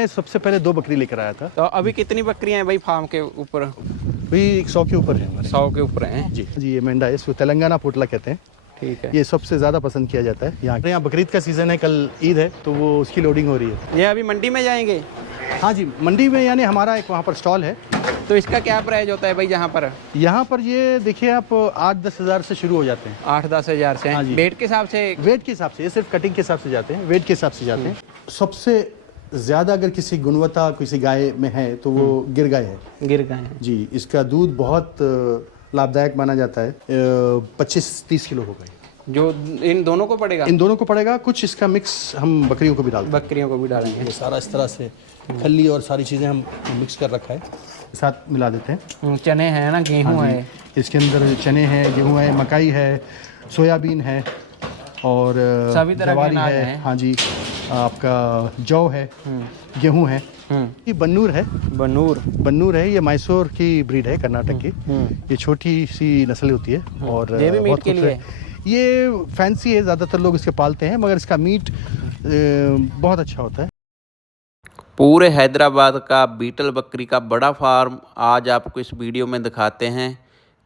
मैं सबसे पहले 2 बकरी लेकर आया था। तो अभी कितनी बकरियां हैं भाई फार्म के ऊपर? भाई 100 के ऊपर है हमारे। 100 के ऊपर हैं जी जी, ये मेंढा है, इसको तेलंगाना पोटला कहते हैं। ठीक है। ये सबसे ज़्यादा पसंद किया जाता है यहाँ बकरीद का सीज़न है, कल ईद है तो वो उसकी लोडिंग हो रही है। ये अभी मंडी में जाएंगे? हाँ जी, मंडी में, यानी हमारा एक वहाँ पर स्टॉल है। तो इसका क्या प्राइस होता है भाई यहाँ पर ये देखिए आप 8-10 हज़ार से शुरू हो जाते हैं। 8-10 हज़ार से? हाँ जी। वेट के हिसाब से? वेट के हिसाब से, ये सिर्फ कटिंग के हिसाब से जाते हैं, वेट के हिसाब से जाते हैं। सबसे ज़्यादा अगर किसी गुणवत्ता किसी गाय में है तो वो गिर गाय है। गिर गाय है जी, इसका दूध बहुत लाभदायक माना जाता है। 25-30 किलो होगा। जो इन दोनों को पड़ेगा? इन दोनों को पड़ेगा। कुछ इसका मिक्स हम बकरियों को भी डालते हैं। बकरियों को भी डालेंगे। ये सारा इस तरह से खल्ली और सारी चीज़ें हम मिक्स कर रखा है, साथ मिला देते हैं। चने हैं ना, गेहूँ है इसके अंदर, चने हैं, गेहूँ है, मकाई है, सोयाबीन है और सभी तरह के जवारी अनाज है। हैं। हाँ जी, आपका जौ है, गेहूँ है। ये बन्नूर है। बन्नूर है, ये मैसूर की ब्रीड है, कर्नाटक की। ये छोटी सी नस्ल होती है और ये भी मीट बहुत के लिए? ये फैंसी है, ज़्यादातर लोग इसके पालते हैं, मगर इसका मीट बहुत अच्छा होता है। पूरे हैदराबाद का बीटल बकरी का बड़ा फार्म आज आपको इस वीडियो में दिखाते हैं।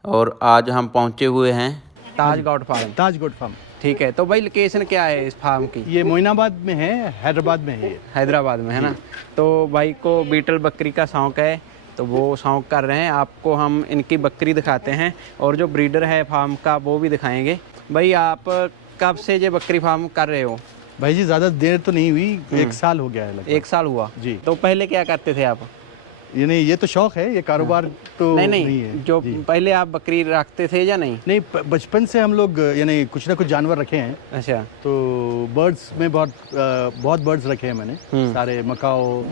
और आज हम पहुंचे हुए हैं ताज गॉड फार्म। ताज गोट फार्म। ठीक है। तो भाई लोकेशन क्या है इस फार्म की? ये मोइनाबाद में है, हैदराबाद में है। हैदराबाद में है ना। तो भाई को बीटल बकरी का शौक़ है तो वो शौक़ कर रहे हैं। आपको हम इनकी बकरी दिखाते हैं और जो ब्रीडर है फार्म का वो भी दिखाएंगे। भाई आप कब से ये बकरी फार्म कर रहे हो? भाई जी ज़्यादा देर तो नहीं हुई, 1 साल हो गया है लगभग। 1 साल हुआ जी। तो पहले क्या करते थे आप? ये नहीं, ये तो शौक है, ये कारोबार तो नहीं है। जो जी। पहले आप बकरी रखते थे या नहीं? नहीं, बचपन से हम लोग यानी कुछ ना कुछ जानवर रखे हैं। अच्छा। तो बर्ड्स में बहुत बर्ड्स रखे हैं मैंने, सारे मकाओ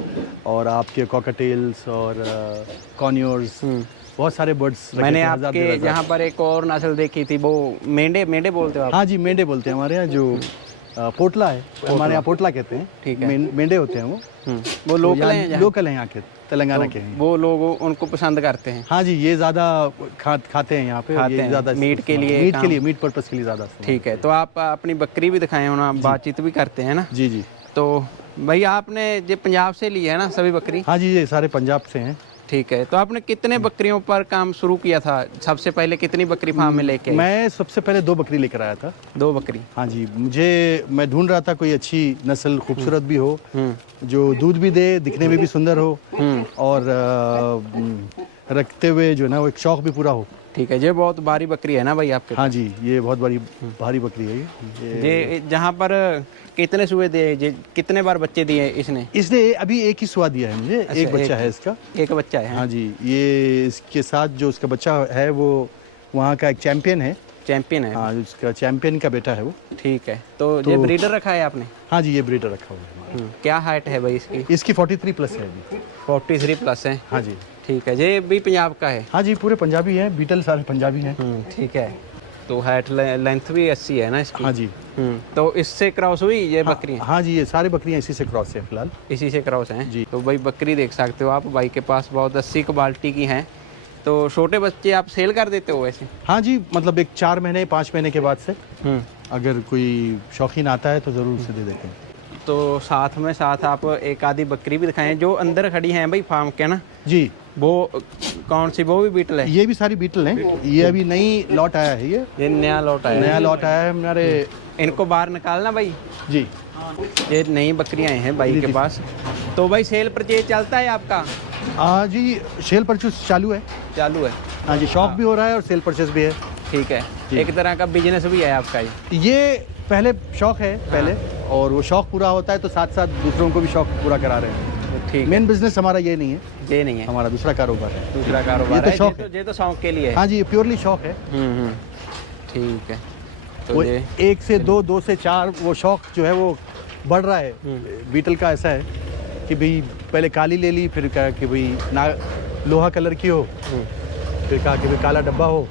और आपके कॉकटेल्स और कॉन्योर्स, बहुत सारे बर्ड्स रखे। मैंने आपके यहाँ पर एक और नस्ल देखी थी, वो मेंढे बोलते हो आप? हाँ जी, मेंढे बोलते हैं हमारे यहाँ। जो पोटला है, हमारे यहाँ पोटला कहते हैं। ठीक है। मेंढे होते हैं वो लोकल हैं यहाँ? लोकल हैं यहाँ के, तेलंगाना के हैं। वो लोग उनको पसंद करते हैं? हाँ जी, ये ज़्यादा खाते हैं यहाँ पे। खाते ये हैं ज़्यादा मीट के लिए, मीट पर्पस के लिए ज़्यादा। ठीक है। तो आप अपनी बकरी भी दिखाएं, हम बातचीत भी करते हैं ना। जी जी। तो भाई आपने ये पंजाब से ली है ना सभी बकरी? हाँ जी, ये सारे पंजाब से हैं। ठीक है। तो आपने कितने बकरियों पर काम शुरू किया था? सबसे पहले कितनी बकरी फार्म में लेके? मैं सबसे पहले 2 बकरी लेकर आया था। 2 बकरी? हाँ जी, मैं ढूंढ रहा था कोई अच्छी नस्ल, खूबसूरत भी हो, जो दूध भी दे, दिखने में भी सुंदर हो और रखते हुए जो है ना वो एक शौक भी पूरा हो। ठीक है। ये बहुत भारी बकरी है ना भाई आपके? हाँ जी, ये बहुत भारी बकरी है। ये जहाँ पर कितने सुए दिए, कितने बार बच्चे दिए इसने अभी एक ही सुआ दिया है मुझे। अच्छा, एक बच्चा है इसका। एक बच्चा है? हाँ जी, ये इसके साथ जो उसका बच्चा है वो वहाँ का एक चैंपियन है। हाँ, उसका चैंपियन का बेटा है वो। ठीक है। तो ये ब्रीडर रखा है आपने? हाँ जी, ये ब्रीडर रखा हुआ है। क्या हाइट है भाई इसकी? 43 प्लस है अभी। 43 प्लस है? हाँ जी। ठीक है। ये भी पंजाब का है? हाँ जी, पूरे पंजाबी हैं, बीटल सारे पंजाबी हैं। ठीक है। तो हाइट लेंथ भी 80 है ना इसकी? हाँ जी। तो इससे क्रॉस हुई ये बकरी? हाँ जी, ये सारी बकरियाँ इसी से क्रॉस है फिलहाल। इसी से क्रॉस हैं जी। तो भाई बकरी देख सकते हो आप, भाई के पास बहुत 80 क्वालिटी की हैं। तो छोटे बच्चे आप सेल कर देते हो वैसे? हाँ जी, मतलब एक 4 महीने 5 महीने के बाद से अगर कोई शौकीन आता है तो ज़रूर उसे दे देते हैं। तो साथ आप एक आधी बकरी भी दिखाएं जो अंदर खड़ी हैं भाई फार्म के ना जी। वो कौन सी, वो भी बीटल है? ये भी सारी बीटल हैं। ये अभी नई लॉट आया है। ये नया लॉट आया है हमारे। इनको बाहर निकालना भाई जी। ये नई बकरियां हैं भाई के पास। तो भाई सेल परचेज चलता है आपका? हाँ जी, सेल परचेज चालू है। हाँ जी, शौक भी हो रहा है और सेल परचेज भी है। ठीक है। एक तरह का बिजनेस भी है आपका ये पहले शौक है पहले, और वो शौक पूरा होता है तो साथ साथ दूसरों को भी शौक पूरा करा रहे हैं। ठीक। मेन बिजनेस हमारा ये नहीं है। ये नहीं है हमारा दूसरा कारोबार है। ये तो शौक है। ये तो शौक के लिए है। हाँ जी, ये प्योरली शौक है। ठीक है। तो वो ये 1 से 2, 2 से 4 वो शौक जो है वो बढ़ रहा है। बीटल का ऐसा है कि भाई पहले काली ले ली, फिर कहा कि भाई ना लोहा कलर की हो, फिर कहा कि भाई काला डब्बा हो।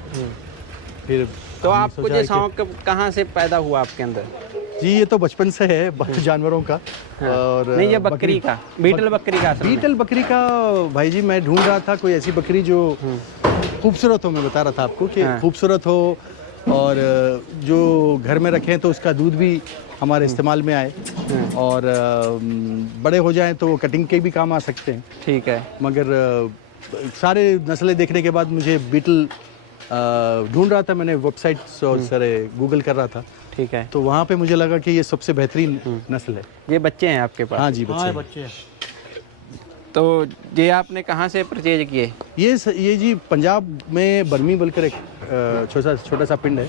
फिर तो आपको ये शौक कहाँ से पैदा हुआ आपके अंदर? जी, ये तो बचपन से है जानवरों का। और नहीं, ये बकरी का, बीटल बकरी का भाई जी, मैं ढूंढ रहा था कोई ऐसी बकरी जो खूबसूरत हो। मैं बता रहा था आपको कि खूबसूरत हो और जो घर में रखें तो उसका दूध भी हमारे इस्तेमाल में आए, और बड़े हो जाएं तो कटिंग के भी काम आ सकते हैं। ठीक है। मगर सारे नस्लें देखने के बाद मुझे बीटल ढूंढ रहा था, मैंने वेबसाइट्स और सारे गूगल कर रहा था। ठीक है। तो वहाँ पे मुझे लगा कि ये सबसे बेहतरीन नस्ल है। ये बच्चे हैं आपके पास? हाँ जी, बच्चे हैं। तो ये आपने कहाँ से परचेज किए? ये जी पंजाब में बर्मी बोलकर एक छोटा सा पिंड है,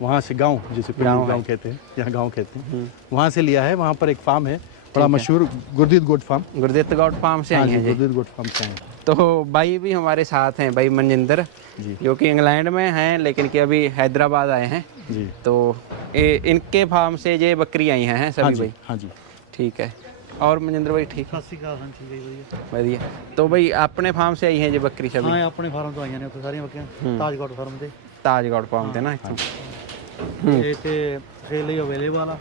वहाँ से गांव, जिसे गांव कहते हैं, यहाँ गांव कहते हैं, वहाँ से लिया है। वहाँ पर एक फार्म है बड़ा मशहूर, Gurdeet goat farm. Gurdeet goat farm से हाँ आई जी, हैं? गुरदीत गोट फार्म से आए हैं। तो भाई भी हमारे साथ हैं, भाई मनजिंदर जी, जो कि इंग्लैंड में हैं लेकिन कि अभी हैदराबाद आए हैं जी। तो इनके फार्म से ये बकरी आई हैं सभी? हाँ जी, भाई हाँ जी। ठीक है। और मनजिंदर भाई ठीक? बढ़िया। तो भाई अपने फार्म से आई हैं ये बकरी सभी? हाँ, अपने फार्म तो आईਆਂ ਨੇ ਉੱਥੇ ਸਾਰੀਆਂ ਬੱਕਰੀਆਂ ਤਾਜਗੌੜ ਫਾਰਮ ਤੇ। ताजगढ़ फार्म थे ना इत्थों? ਇਹ ਤੇ ਸੇਲ ਲਈ ਅਵੇਲੇਬਲ ਆ,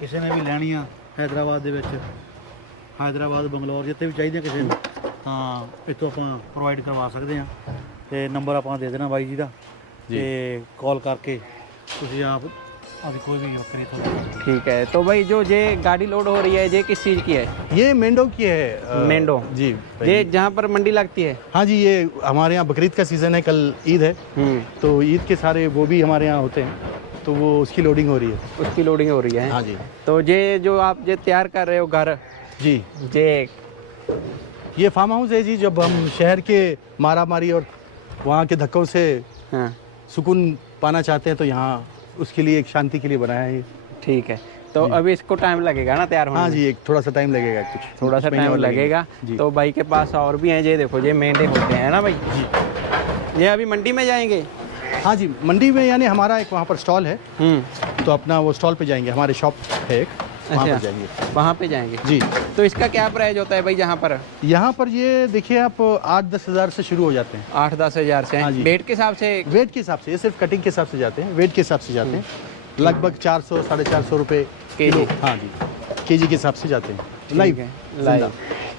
ਕਿਸੇ ਨੇ ਵੀ ਲੈਣੀ ਆ ਹੈਦਰਾਬਾਦ ਦੇ ਵਿੱਚ, ਹੈਦਰਾਬਾਦ ਬੰਗਲੌਰ ਜਿੱਥੇ ਵੀ ਚਾਹੀਦੀਆਂ ਕਿਸੇ ਨੂੰ ਤਾਂ ਇੱਥੋਂ ਆਪਾਂ ਪ੍ਰੋਵਾਈਡ ਕਰਵਾ ਸਕਦੇ ਆ। ਤੇ ਨੰਬਰ ਆਪਾਂ ਦੇ ਦੇਣਾ ਬਾਈ ਜੀ ਦਾ, ਤੇ ਕਾਲ ਕਰਕੇ ਤੁਸੀਂ ਆਪ ਆਪਦੀ ਕੋਈ ਵੀ ਬੱਕਰੀ ਇੱਥੋਂ ਲੈ ਸਕਦੇ। ठीक है। तो भाई जो ये गाड़ी लोड हो रही है ये किस चीज़ की है? ये मेंढो की है। मेंढो जी। ये जहाँ पर मंडी लगती है? हाँ जी, ये हमारे यहाँ बकरीद का सीज़न है, कल ईद है, तो ईद के सारे वो भी हमारे यहाँ होते हैं, तो वो उसकी लोडिंग हो रही है। उसकी लोडिंग हो रही है? हाँ जी। तो ये जो आप ये तैयार कर रहे हो घर, जी, ये फार्म हाउस है जी। जब हम शहर के मारामारी और वहाँ के धक्कों से हाँ सुकून पाना चाहते हैं तो यहाँ उसके लिए, एक शांति के लिए बनाया है ये। ठीक है। तो अभी इसको टाइम लगेगा ना तैयार होने हाँ में? जी, एक थोड़ा सा टाइम लगेगा, कुछ थोड़ा सा महीने टाइम और लगेगा। जी। तो भाई के पास और भी हैं, ये देखो ये मेंढे होते हैं ना भाई जी। ये अभी मंडी में जाएंगे? हाँ जी, मंडी में, यानी हमारा एक वहाँ पर स्टॉल है, तो अपना वो स्टॉल पे जाएंगे। हमारे शॉप है एक, वहाँ पर जाएंगे। वहाँ पे जाएंगे जी। तो इसका क्या प्राइस होता है भाई यहाँ पर? यहाँ पर ये देखिए आप 8-10 हज़ार से शुरू हो जाते हैं। 8-10 हज़ार से? हाँ जी। वेट के हिसाब से? वेट के हिसाब से, ये सिर्फ कटिंग के हिसाब से जाते हैं, वेट के हिसाब से जाते हैं। लगभग 400-450 रुपये केजी? हाँ जी, केजी के हिसाब से जाते हैं। लाइव है, लाइव।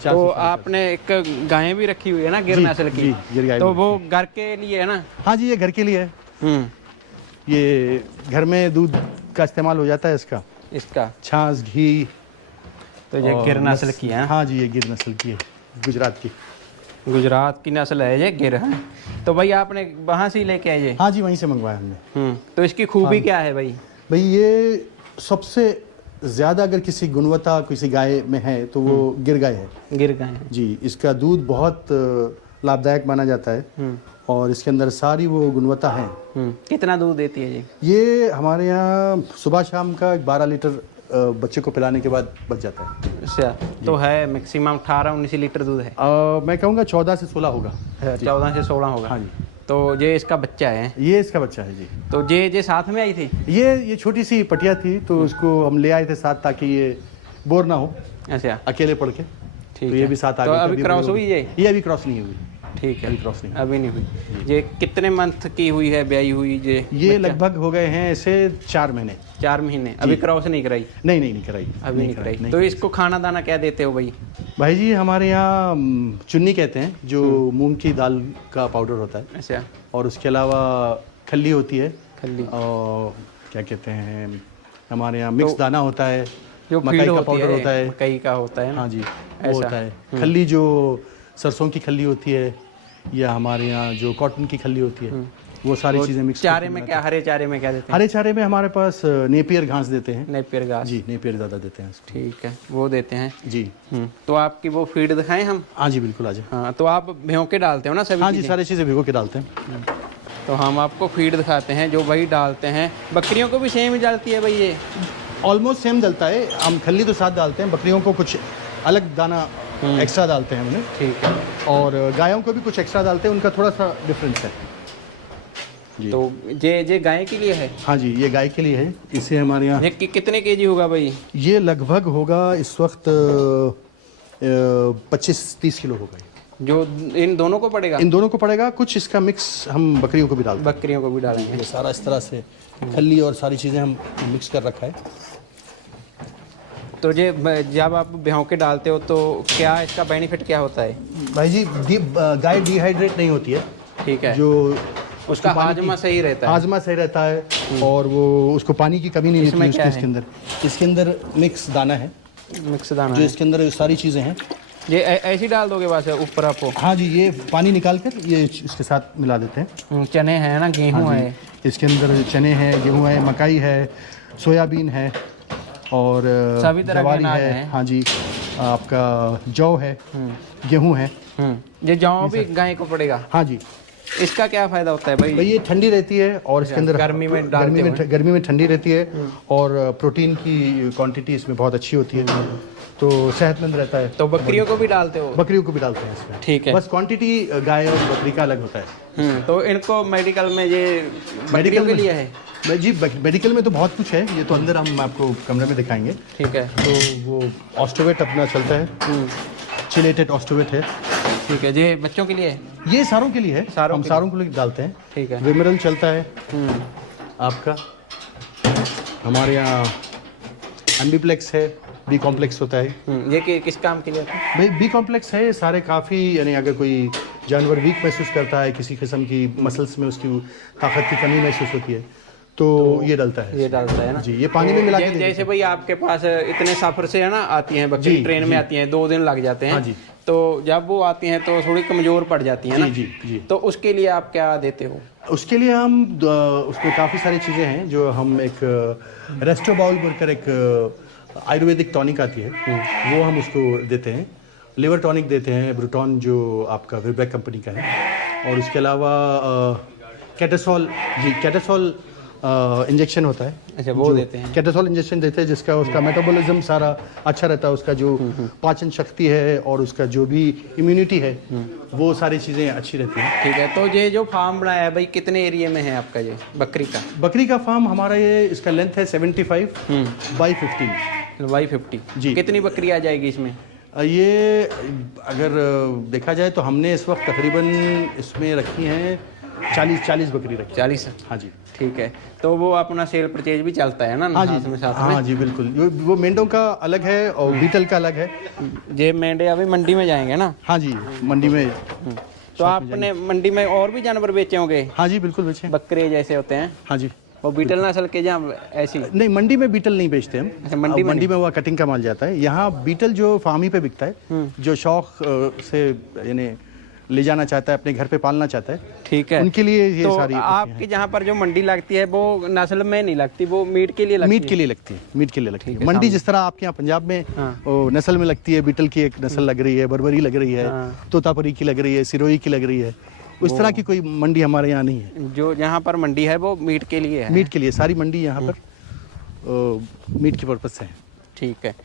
तो आपने एक गायें भी रखी हुई है ना गिर नस्ल की? जी, गिर गाय। तो वो घर के लिए है ना? हाँ जी, ये घर के लिए है। ये घर में दूध का इस्तेमाल हो जाता है इसका छाछ, घी। तो ये गिर नस्ल की है? हाँ जी, ये गिर नस्ल की है, गुजरात की। गुजरात की नस्ल है ये गिर है। तो भाई आपने वहाँ से ही लेके आए? हाँ जी, वहीं से मंगवाया हमने। तो इसकी खूबी क्या है भाई? भाई ये सबसे ज़्यादा अगर किसी गुणवत्ता किसी गाय में है तो वो गिर गाय है। गिर गाय है जी। इसका दूध बहुत लाभदायक माना जाता है और इसके अंदर सारी वो गुणवत्ता है। कितना दूध देती है ये हमारे यहाँ सुबह शाम का 12 लीटर बच्चे को पिलाने के बाद बच जाता है। अच्छा, तो है मैक्सिमम 18-19 लीटर दूध है? मैं कहूँगा 14 से 16 होगा। 14 से 16 होगा। हाँ जी। तो ये इसका बच्चा है? ये इसका बच्चा है जी। तो ये साथ में आई थी? ये छोटी सी पटिया थी, तो उसको हम ले आए थे साथ, ताकि ये बोर ना हो अच्छा अकेले पड़ के। ठीक तो है। ये भी साथ आ तो गई। अभी क्रॉस हुई ये अभी क्रॉस नहीं हुई। ठीक है, अभी क्रॉस नहीं अभी नहीं हुई। ये कितने मंथ की हुई है, ब्याई हुई ये लगभग हो गए हैं ऐसे 4 महीने। 4 महीने। अभी क्रॉस नहीं कराई? नहीं कराई, अभी नहीं कराई। तो इसको खाना दाना क्या देते हो भाई? भाई जी हमारे यहाँ चुन्नी कहते हैं, जो मूंग की दाल का पाउडर होता है। अच्छा। और उसके अलावा खल्ली होती है, खल्ली, और क्या कहते हैं हमारे यहाँ मिक्स दाना होता है, जो मकई का पाउडर होता है, मकई का होता है ना? हाँ जी, वो होता है। खल्ली जो सरसों की खल्ली होती है, या हमारे यहाँ जो कॉटन की खल्ली होती है, वो सारी चीज़ें मिक्स। चारे में क्या, हरे चारे में क्या देते हैं? हरे चारे में हमारे पास नेपियर घास देते हैं। नेपियर घास? जी, नेपियर ज़्यादा देते हैं उसको। ठीक है, वो देते हैं जी। तो आपकी वो फीड दिखाएं हम? हाँ जी, बिल्कुल आ जाए। हाँ, तो आप भिगो के डालते हो ना सभी? हाँ जी, सारी चीज़ें भिगो के डालते हैं। तो हम आपको फीड दिखाते हैं जो भाई डालते हैं। बकरियों को भी सेम ही डालती है भाई ये? ऑलमोस्ट सेम डलता है। हम खल्ली तो साथ डालते हैं, बकरियों को कुछ अलग दाना एक्स्ट्रा डालते हैं हमने। ठीक है। और गायों को भी कुछ एक्स्ट्रा डालते हैं, उनका थोड़ा सा डिफरेंस है जी। तो ये गाय के लिए है? हाँ जी, ये गाय के लिए है। इसे हमारे यहाँ कितने केजी होगा भाई? ये लगभग होगा इस वक्त 25-30 किलो होगा। जो इन दोनों को पड़ेगा? इन दोनों को पड़ेगा। कुछ इसका मिक्स हम बकरियों को भी डालते हैं। बकरियों को भी डालेंगे। ये सारा इस तरह से खल्ली और सारी चीज़ें हम मिक्स कर रखा है। तो ये जब आप भिगो के डालते हो तो क्या इसका बेनिफिट क्या होता है भाई जी गाय डिहाइड्रेट नहीं होती है। ठीक है। जो उसका पानी हाजमा की- सही रहता है। हाजमा सही रहता है और वो उसको पानी की कमी नहीं इसमें रहती क्या उसके है? इसके अंदर मिक्स दाना है मिक्स दाना जो है। इसके अंदर सारी चीज़ें हैं। ये ऐसे ही डाल दोगे बस ऊपर आपको? हाँ जी, ये पानी निकाल कर ये इसके साथ मिला देते हैं। चने हैं ना, गेहूँ हाँ है। जी, इसके अंदर चने हैं, गेहूँ है, मकई है, सोयाबीन है और सभी तरह के जवारी अनाज है। हैं। हाँ जी, आपका जौ है, गेहूँ है। ये जौ भी गाय को पड़ेगा। हाँ जी, इसका क्या फायदा होता है भाई भाई? ये ठंडी रहती है और इसके अंदर गर्मी में डालते गर्मी में ठंडी रहती है और प्रोटीन की क्वांटिटी इसमें बहुत अच्छी होती है, तो सेहतमंद रहता है। तो बकरियों को भी डालते हो? बकरियों को भी डालते हैं इसमें। ठीक है। बस क्वांटिटी गाय और बकरी का अलग होता है। तो इनको मेडिकल में ये बकरियों के लिए है? जी, मेडिकल में तो बहुत कुछ है, ये तो अंदर हम आपको कमरे में दिखाएंगे। ठीक है। तो वो ऑस्टोवेट अपना चलता है, चिलेटेड ऑस्टोवेट है। ठीक है, ये बच्चों के लिए है? ये सारों के लिए है, हम सारों के लिए डालते हैं। ठीक है। विमरल चलता है आपका, हमारे यहाँ एम्बीप्लेक्स है, बी कॉम्प्लेक्स होता है। ये किस काम के लिए होता है? भाई बी कॉम्प्लेक्स है, सारे काफ़ी, यानी अगर कोई जानवर वीक महसूस करता है, किसी किस्म की मसल्स में उसकी ताकत की कमी महसूस होती है, तो ये डलता है। ये डालता है ना जी, ये पानी में मिला के जैसे भाई आपके पास इतने सफर से है ना आती हैं बकरी, ट्रेन में आती हैं, 2 दिन लग जाते हैं। हाँ जी। तो जब वो आती हैं तो थोड़ी कमजोर पड़ जाती हैं ना। जी जी। तो उसके लिए आप क्या देते हो? उसके लिए हम उसमें काफ़ी सारी चीज़ें हैं जो हम एक रेस्टोबाउल बोलकर एक आयुर्वेदिक टॉनिक आती है, वो हम उसको देते हैं। लिवर टॉनिक देते हैं, ब्रूटॉन जो आपका विबेक कंपनी का है, और उसके अलावा कैटासोल, जी कैटासोल इंजेक्शन होता है। अच्छा, वो देते हैं। कैटासोल इंजेक्शन देते हैं जिसका उसका मेटाबॉलिज्म सारा अच्छा रहता है, उसका जो पाचन शक्ति है और उसका जो भी इम्यूनिटी है वो सारी चीज़ें अच्छी रहती हैं। ठीक है। तो ये जो फार्म बनाया है भाई, कितने एरिया में है आपका ये बकरी का? बकरी का फार्म हमारा ये, इसका लेंथ है 75 बाई 15 बाई 50 जी। कितनी बकरी आ जाएगी इसमें? ये अगर देखा जाए तो हमने इस वक्त तकरीबन इसमें रखी हैं 40 बकरी रखी। 40? हाँ जी। ठीक है। तो वो अपना सेल परचेज भी चलता है ना? हाँ जी, साथ में साथ हाँ जी, बिल्कुल। वो मेंढों का अलग है और बीटल का अलग है। ये मेंढे अभी मंडी में जाएंगे ना? हाँ जी, मंडी में। तो आपने मंडी में और भी जानवर बेचे होंगे? हाँ जी, बिल्कुल बेचे। बकरे जैसे होते हैं हाँ जी। वो बीटल नस्ल के या ऐसी? नहीं, मंडी में बीटल नहीं बेचते हम। अच्छा, मंडी में मंडी में वो कटिंग का माल जाता है। यहाँ बीटल जो फार्म ही पे बिकता है, जो शौक से यानी ले जाना चाहता है, अपने घर पे पालना चाहता है, ठीक है, उनके लिए ये तो सारी आपकी जहाँ पर जो मंडी लगती है वो नस्ल में नहीं लगती, वो मीट के लिए लगती मीट है? के लिए लगती है, मीट के लिए लगती ठीक है। है, मंडी जिस तरह आपके यहाँ पंजाब में हाँ। वो नस्ल में लगती है, बीटल की एक नस्ल लग रही है, बर्बरी लग रही है, हाँ। तोतापुरी की लग रही है, सिरोही की लग रही है, उस तरह की कोई मंडी हमारे यहाँ नहीं है। जो जहाँ पर मंडी है वो मीट के लिए है? मीट के लिए सारी मंडी यहाँ पर मीट के पर्पज से है। ठीक है।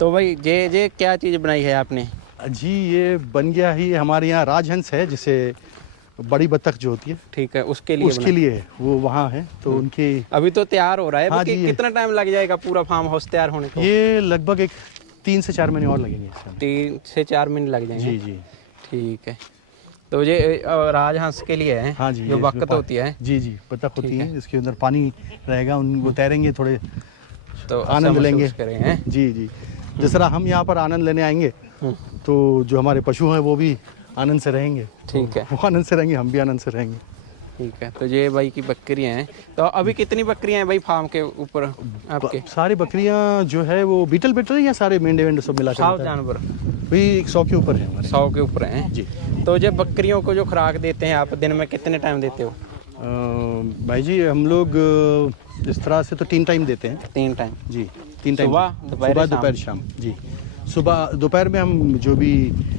तो भाई ये क्या चीज़ बनाई है आपने? जी, ये बन गया ही हमारे यहाँ राजहंस है, जिसे बड़ी बत्तख जो होती है, ठीक है, उसके लिए उसके लिए है, वो वहाँ है, तो उनके अभी तो तैयार हो रहा है। हाँ वो जी, कितना टाइम लग जाएगा पूरा फार्म हाउस तैयार होने को? ये लगभग एक 3 से 4 महीने और लगेंगे इसमें। 3 से 4 महीने लग जाएंगे? जी जी। ठीक है। तो ये राजहंस के लिए है? हाँ जी, जो ये बत्तख इसमें होती है? जी जी, बत्तख होती ठीक है, इसके अंदर पानी रहेगा, वो तैरेंगे, थोड़े तो आनंद लेंगे। करेंगे। जी जी, जिस तरह हम यहाँ पर आनंद लेने आएंगे, तो जो हमारे पशु हैं वो भी आनंद से रहेंगे। ठीक है, वो आनंद से रहेंगे, हम भी आनंद से रहेंगे। ठीक है। तो ये भाई की बकरियां हैं। तो अभी कितनी बकरियां हैं भाई फार्म के ऊपर आपके? सारी बकरियां जो है वो बीटल बेटल या सारे मेंढे वेंढे सब मिला साफ कर जानवर भाई 100 के ऊपर है हमारे। 100 के ऊपर हैं जी। तो जब बकरियों को जो खुराक देते हैं आप, दिन में कितने टाइम देते हो? भाई जी, हम लोग इस तरह से तो 3 टाइम देते हैं। 3 टाइम? जी, 3 टाइम। सुबह, दोपहर, शाम। जी, सुबह दोपहर में हम जो भी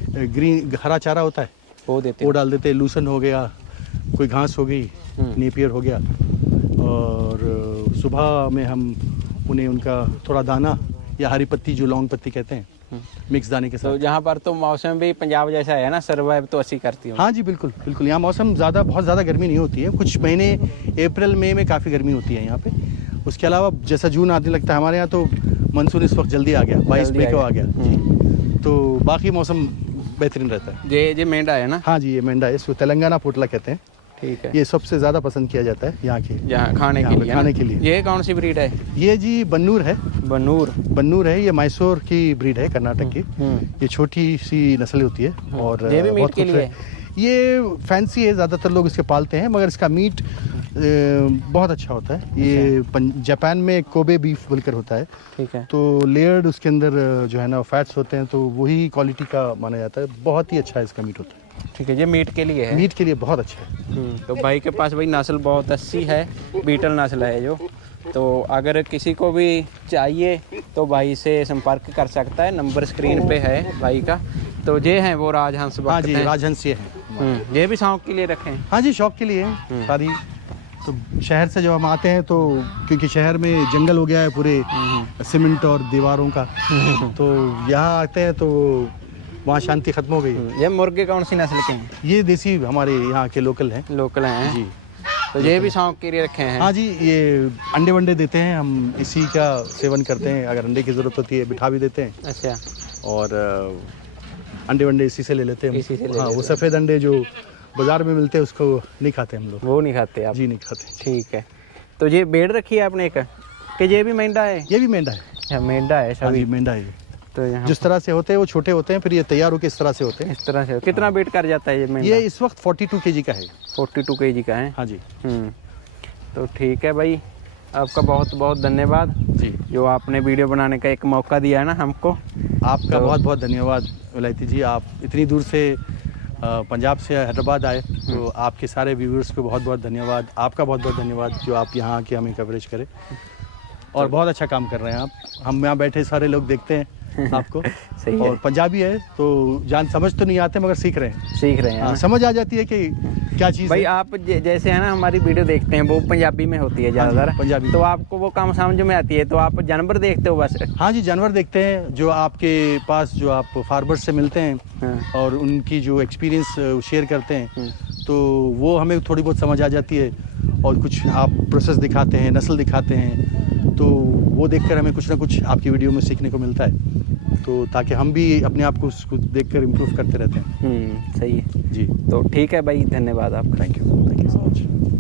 ग्रीन हरा चारा होता है वो देते वो डाल देते हैं। लूसन हो गया, कोई घास हो गई, नेपियर हो गया, और सुबह में हम उन्हें उनका थोड़ा दाना या हरी पत्ती, जो लौंग पत्ती कहते हैं, मिक्स दाने के तो साथ। जहाँ पर तो मौसम भी पंजाब जैसा है ना, सर्वाइव तो अच्छी करती हो? हाँ जी, बिल्कुल बिल्कुल। यहाँ मौसम बहुत ज़्यादा गर्मी नहीं होती है। कुछ महीने अप्रैल मई में काफ़ी गर्मी होती है यहाँ पे। उसके अलावा जैसा जून आने लगता है हमारे यहाँ, तो मानसून इस वक्त जल्दी आ गया, 22 मई को आ गया जी। तो बाकी मौसम बेहतरीन रहता है। ये मेंढा है ना? हाँ जी, ये मेंढा है, इसको तेलंगाना पोटला कहते हैं। ठीक है। ये सबसे ज़्यादा पसंद किया जाता है यहाँ के, यहाँ खाने के लिए? खाने के लिए। ये कौन सी ब्रीड है? ये जी बन्नूर है। बन्नूर है, ये मैसूर की ब्रीड है, कर्नाटक की। ये छोटी सी नस्ल होती है और ये भी मीट बहुत के लिए? ये फैंसी है, ज़्यादातर लोग इसके पालते हैं, मगर इसका मीट बहुत अच्छा होता है। ये जापान में कोबे बीफ बोलकर होता है, ठीक है। तो लेयर्ड उसके अंदर जो है ना फैट्स होते हैं, तो वही क्वालिटी का माना जाता है। बहुत ही अच्छा है इसका मीट होता है। ठीक है, ये मीट के लिए है। मीट के लिए बहुत अच्छा है। तो भाई के पास भाई नस्ल बहुत अच्छी है, बीटल नस्ल है जो। तो अगर किसी को भी चाहिए तो भाई से संपर्क कर सकता है, नंबर स्क्रीन पे है भाई का। तो ये हैं वो राजहंस हाँ बकरे जी, हैं। राजहंस ये है। ये भी शौक के लिए रखे हैं। हाँ जी, शौक के लिए है सारी। तो शहर से जब हम आते हैं तो क्योंकि शहर में जंगल हो गया है पूरे सीमेंट और दीवारों का, तो यहाँ आते हैं तो वहाँ शांति खत्म हो गई है। ये मुर्गे कौन सी नस्ल के हैं? ये देसी हमारे यहाँ के लोकल हैं लोकल हैं जी। तो ये भी शौक के लिए रखे हैं। हाँ जी, ये अंडे वंडे देते हैं, हम इसी का सेवन करते हैं। अगर अंडे की ज़रूरत होती है बिठा भी देते हैं, अच्छा, और अंडे वंडे इसी से ले लेते हैं। इसी से ले हाँ, वो लेते सफ़ेद अंडे जो बाज़ार में मिलते हैं उसको नहीं खाते हम लोग। वो नहीं खाते आप? जी नहीं खाते। ठीक है। तो ये बेड़ रखी है आपने एक, कि ये भी मेंढा है? ये भी मेंढा है। अच्छा, मेंढा है हाँ जी, सभी। मेंढा है। तो यहाँ जिस तरह से होते हैं वो छोटे होते हैं, फिर ये तैयार होकर इस तरह से होते हैं। इस तरह से कितना वेट कर जाता है ये मेंढा? ये इस वक्त 42 kg का है। 42 kg का है। हाँ जी तो ठीक है भाई, आपका बहुत बहुत धन्यवाद जी, जो आपने वीडियो बनाने का एक मौका दिया है ना हमको। आपका बहुत बहुत धन्यवाद विलायती जी। आप इतनी दूर से पंजाब से हैदराबाद आए, तो आपके सारे व्यूअर्स को बहुत बहुत धन्यवाद। आपका बहुत बहुत धन्यवाद जो आप यहाँ आके हमें कवरेज करें, और बहुत अच्छा काम कर रहे हैं आप। हम यहाँ बैठे सारे लोग देखते हैं आपको। सही है। और पंजाबी है तो जान समझ तो नहीं आते, मगर सीख रहे हैं। सीख रहे हैं हाँ, ना? समझ आ जाती है कि क्या चीज़ भाई है। आप जैसे है ना हमारी वीडियो देखते हैं वो पंजाबी में होती है ज़्यादातर, पंजाबी। तो आपको वो काम समझ में आती है, तो आप जानवर देखते हो बस? हाँ जी, जानवर देखते हैं जो आपके पास, जो आप फार्मर्स से मिलते हैं हाँ। और उनकी जो एक्सपीरियंस शेयर करते हैं, तो वो हमें थोड़ी बहुत समझ आ जाती है। और कुछ आप प्रोसेस दिखाते हैं, नस्ल दिखाते हैं, तो वो देखकर हमें कुछ ना कुछ आपकी वीडियो में सीखने को मिलता है, तो ताकि हम भी अपने आप को उसको देखकर इम्प्रूव करते रहते हैं। सही है जी, तो ठीक है भाई, धन्यवाद आपका। Thank you so much.